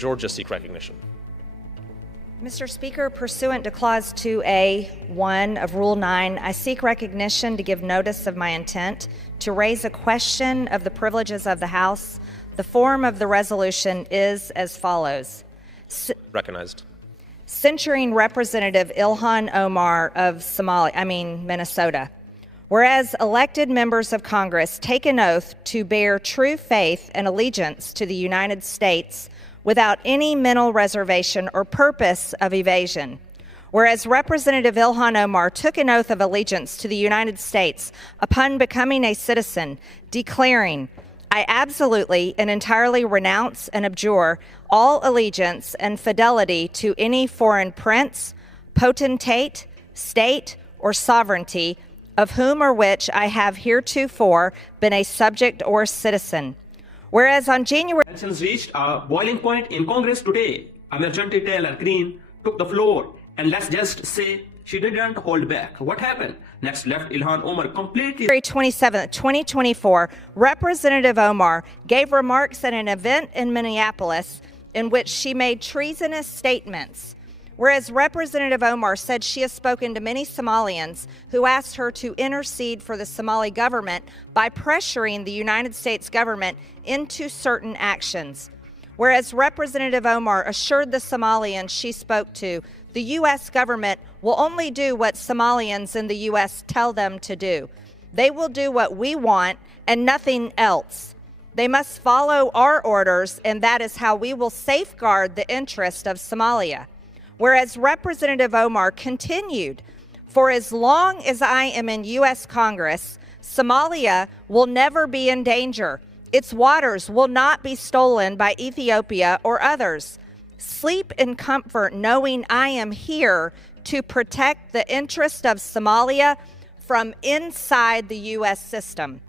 Georgia seek recognition? Mr. Speaker, pursuant to Clause 2A.1 of Rule 9, I seek recognition to give notice of my intent to raise a question of the privileges of the House. The form of the resolution is as follows. Recognized. Censuring Representative Ilhan Omar of Minnesota. Whereas elected members of Congress take an oath to bear true faith and allegiance to the United States without any mental reservation or purpose of evasion. Whereas Representative Ilhan Omar took an oath of allegiance to the United States upon becoming a citizen, declaring, I absolutely and entirely renounce and abjure all allegiance and fidelity to any foreign prince, potentate, state, or sovereignty, of whom or which I have heretofore been a subject or citizen. Whereas on January... Tensions reached a boiling point in Congress today. Majority Taylor Greene took the floor, and let's just say she didn't hold back. What happened? Next left Ilhan Omar completely... February 27, 2024, Representative Omar gave remarks at an event in Minneapolis in which she made treasonous statements. Whereas Representative Omar said she has spoken to many Somalians who asked her to intercede for the Somali government by pressuring the United States government into certain actions. Whereas Representative Omar assured the Somalians she spoke to, the U.S. government will only do what Somalians in the U.S. tell them to do. They will do what we want and nothing else. They must follow our orders, and that is how we will safeguard the interest of Somalia. Whereas Representative Omar continued, for as long as I am in U.S. Congress, Somalia will never be in danger. Its waters will not be stolen by Ethiopia or others. Sleep in comfort knowing I am here to protect the interest of Somalia from inside the U.S. system.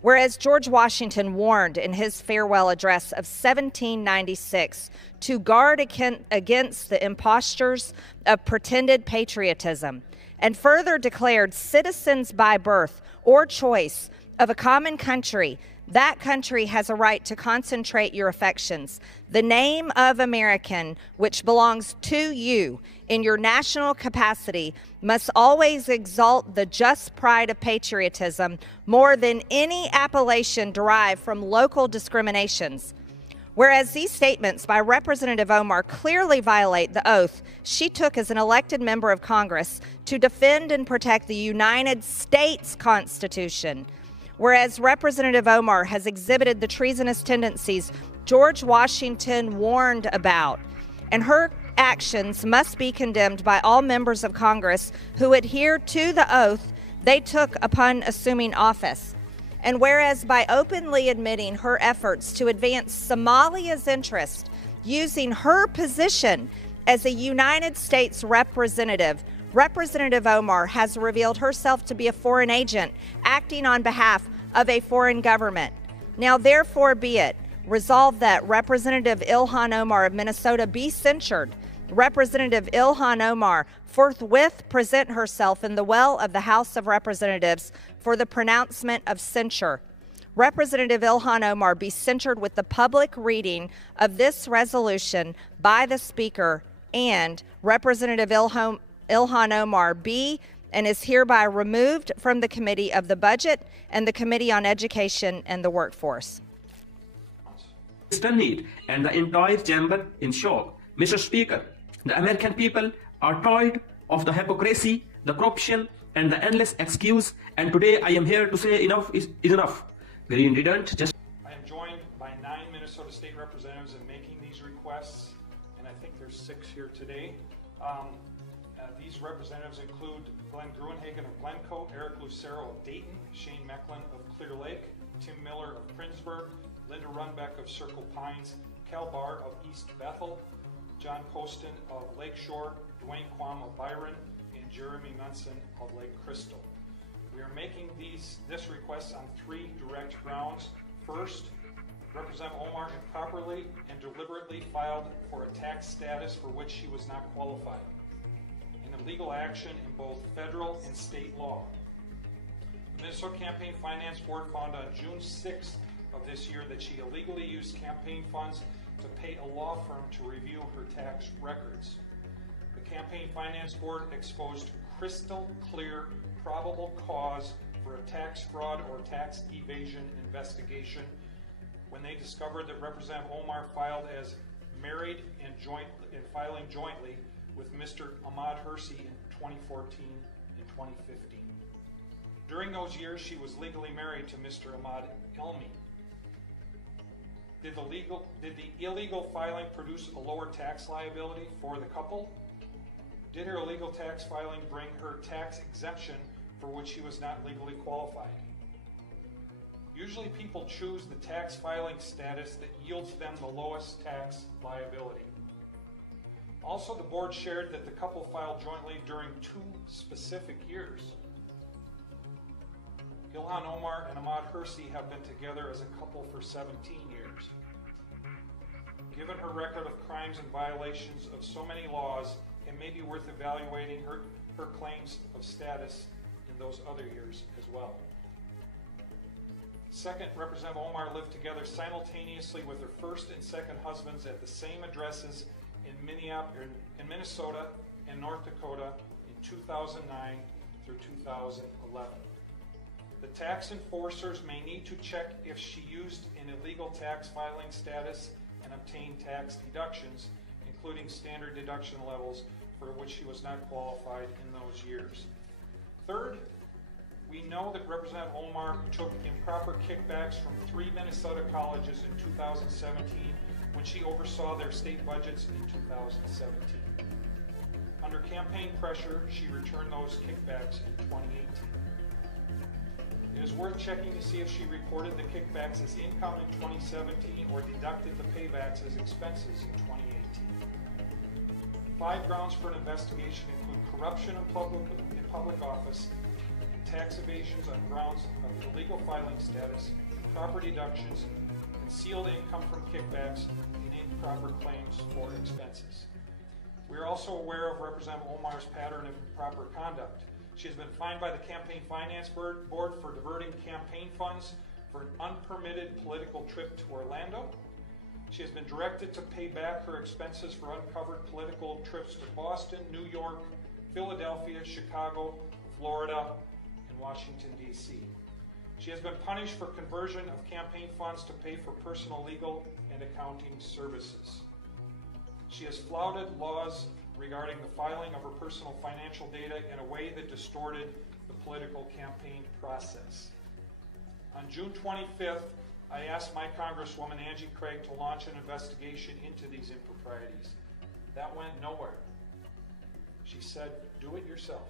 Whereas George Washington warned in his farewell address of 1796 to guard against the impostures of pretended patriotism, and further declared citizens by birth or choice of a common country, that country has a right to concentrate your affections. The name of American, which belongs to you in your national capacity, must always exalt the just pride of patriotism more than any appellation derived from local discriminations. Whereas these statements by Representative Omar clearly violate the oath she took as an elected member of Congress to defend and protect the United States Constitution. Whereas Representative Omar has exhibited the treasonous tendencies George Washington warned about, and her actions must be condemned by all members of Congress who adhere to the oath they took upon assuming office. And whereas by openly admitting her efforts to advance Somalia's interest using her position as a United States representative, Representative Omar has revealed herself to be a foreign agent acting on behalf of a foreign government. Now, therefore be it resolved that Representative Ilhan Omar of Minnesota be censured. Representative Ilhan Omar forthwith present herself in the well of the House of Representatives for the pronouncement of censure. Representative Ilhan Omar be censured with the public reading of this resolution by the Speaker, and Representative Ilhan Omar be and is hereby removed from the Committee of the Budget and the Committee on Education and the Workforce. Stunned and the entire chamber in shock. Mr. Speaker, the American people are tired of the hypocrisy, the corruption, and the endless excuse, and today I am here to say enough is enough. Greene didn't just... I am joined by 9 Minnesota State Representatives in making these requests, and I think there's 6 here today. These representatives include Glenn Gruenhagen of Glencoe, Eric Lucero of Dayton, Shane Mecklin of Clear Lake, Tim Miller of Princeburg, Linda Runbeck of Circle Pines, Cal Barr of East Bethel, John Poston of Lakeshore, Dwayne Quam of Byron, and Jeremy Munson of Lake Crystal. We are making this request on 3 direct grounds. First, Representative Omar improperly and deliberately filed for a tax status for which she was not qualified, in a legal action in both federal and state law. The Minnesota Campaign Finance Board found on June 6th of this year that she illegally used campaign funds to pay a law firm to review her tax records. The Campaign Finance Board exposed crystal clear probable cause for a tax fraud or tax evasion investigation when they discovered that Representative Omar filed as married and filing jointly with Mr. Ahmad Hersey in 2014 and 2015. During those years, she was legally married to Mr. Ahmad Elmi. Did the illegal filing produce a lower tax liability for the couple? Did her illegal tax filing bring her tax exemption for which she was not legally qualified? Usually people choose the tax filing status that yields them the lowest tax liability. Also, the board shared that the couple filed jointly during 2 specific years. Ilhan Omar and Ahmad Hersey have been together as a couple for 17 years. Given her record of crimes and violations of so many laws, it may be worth evaluating her claims of status in those other years as well. Second, Representative Omar lived together simultaneously with her first and second husbands at the same addresses in Minnesota and North Dakota in 2009 through 2011. The tax enforcers may need to check if she used an illegal tax filing status and obtained tax deductions, including standard deduction levels for which she was not qualified in those years. Third, we know that Representative Omar took improper kickbacks from 3 Minnesota colleges in 2017 when she oversaw their state budgets in 2017. Under campaign pressure, she returned those kickbacks in 2018. It is worth checking to see if she reported the kickbacks as income in 2017 or deducted the paybacks as expenses in 2018. 5 grounds for an investigation include corruption in public office, and tax evasions on grounds of illegal filing status, improper deductions, concealed income from kickbacks, and improper claims for expenses. We are also aware of Representative Omar's pattern of improper conduct. She has been fined by the Campaign Finance Board for diverting campaign funds for an unpermitted political trip to Orlando. She has been directed to pay back her expenses for uncovered political trips to Boston, New York, Philadelphia, Chicago, Florida, and Washington, D.C. She has been punished for conversion of campaign funds to pay for personal legal and accounting services. She has flouted laws regarding the filing of her personal financial data in a way that distorted the political campaign process. On June 25th, I asked my Congresswoman Angie Craig to launch an investigation into these improprieties. That went nowhere. She said, do it yourself.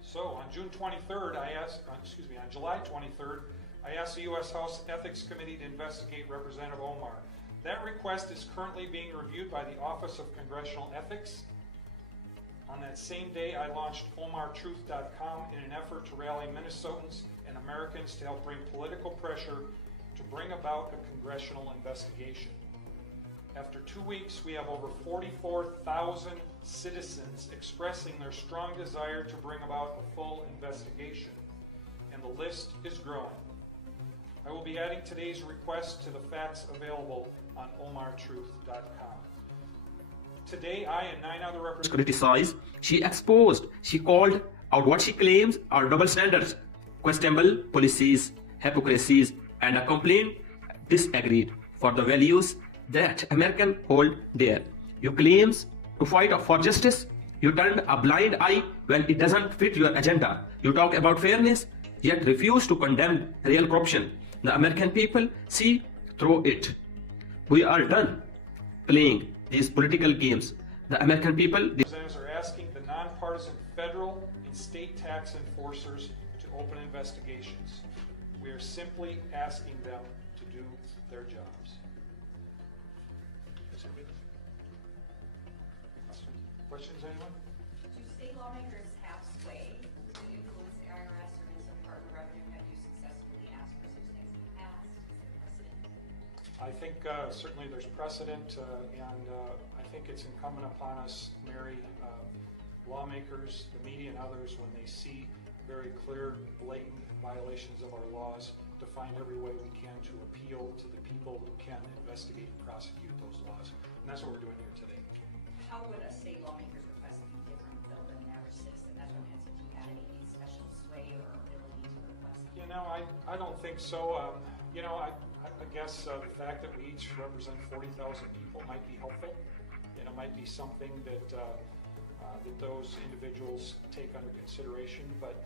So on July 23rd, I asked the U.S. House Ethics Committee to investigate Representative Omar. That request is currently being reviewed by the Office of Congressional Ethics. On that same day, I launched OmarTruth.com in an effort to rally Minnesotans and Americans to help bring political pressure to bring about a congressional investigation. After 2 weeks, we have over 44,000 citizens expressing their strong desire to bring about a full investigation, and the list is growing. I will be adding today's request to the facts available on OmarTruth.com. Today, I and 9 other representatives criticized, she exposed, she called out what she claims are double standards, questionable policies, hypocrisies, and a complaint disagreed for the values that Americans hold dear. You claims to fight for justice, you turned a blind eye when it doesn't fit your agenda. You talk about fairness, yet refuse to condemn real corruption. The American people see through it. We are done playing these political games. The American people are asking the nonpartisan federal and state tax enforcers to open investigations. We are simply asking them to do their jobs. Questions, anyone? Do state lawmakers have sway to influence the IRS or Minnesota Department of Revenue? Have you successfully asked for such things in the past? Is there precedent? I think certainly there's precedent, and I think it's incumbent upon us, Mary, lawmakers, the media, and others, when they see very clear, blatant violations of our laws, to to find every way we can to appeal to the people who can investigate and prosecute those laws. And that's what we're doing here today. How would a state lawmaker's request be different though than an average citizen? That's what I'm asking. Do you have any special sway or ability to request? You know, I don't think so. You know, I guess the fact that we each represent 40,000 people might be helpful. And it might be something that that those individuals take under consideration. But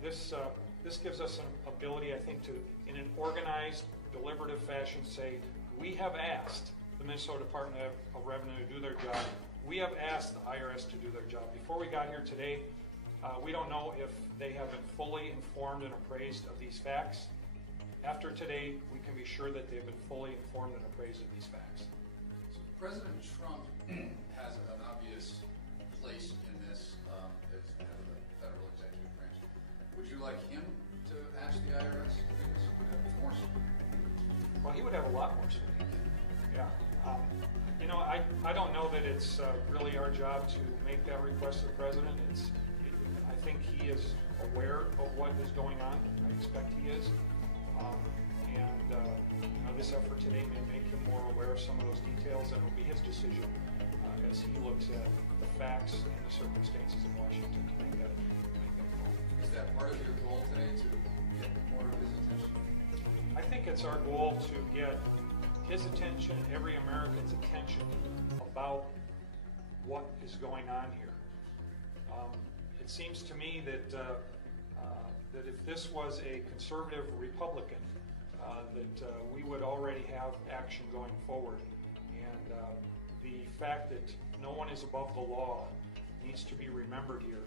this gives us an ability, I think, to, in an organized, deliberative fashion, say, we have asked the Minnesota Department of Revenue to do their job. We have asked the IRS to do their job. Before we got here today, we don't know if they have been fully informed and appraised of these facts. After today, we can be sure that they've been fully informed and appraised of these facts. So President Trump has an obvious place in this as head of the federal executive branch. Would you like him to ask the IRS to do this? Would have more support? Well, he would have a lot more support. Yeah. You know, I don't know that it's really our job to make that request to the president. I think he is aware of what is going on. I expect he is. You know, this effort today may make him more aware of some of those details, and it will be his decision as he looks at the facts and the circumstances in Washington to make that call. Is that part of your goal today, to get more of his attention? I think it's our goal to get his attention, every American's attention about what is going on here. It seems to me that that if this was a conservative Republican, that we would already have action going forward. And the fact that no one is above the law needs to be remembered here,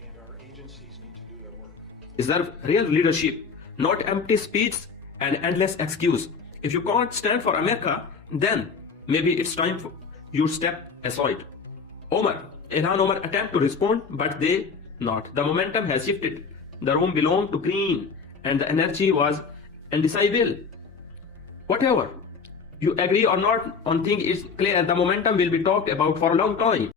and our agencies need to do their work. Is there real leadership, not empty speech and endless excuse. If you can't stand for America, then maybe it's time for you step aside. Ilhan Omar attempt to respond, but they not. The momentum has shifted. The room belonged to Greene, and the energy was indecisible. Whatever you agree or not on thing is clear, the momentum will be talked about for a long time.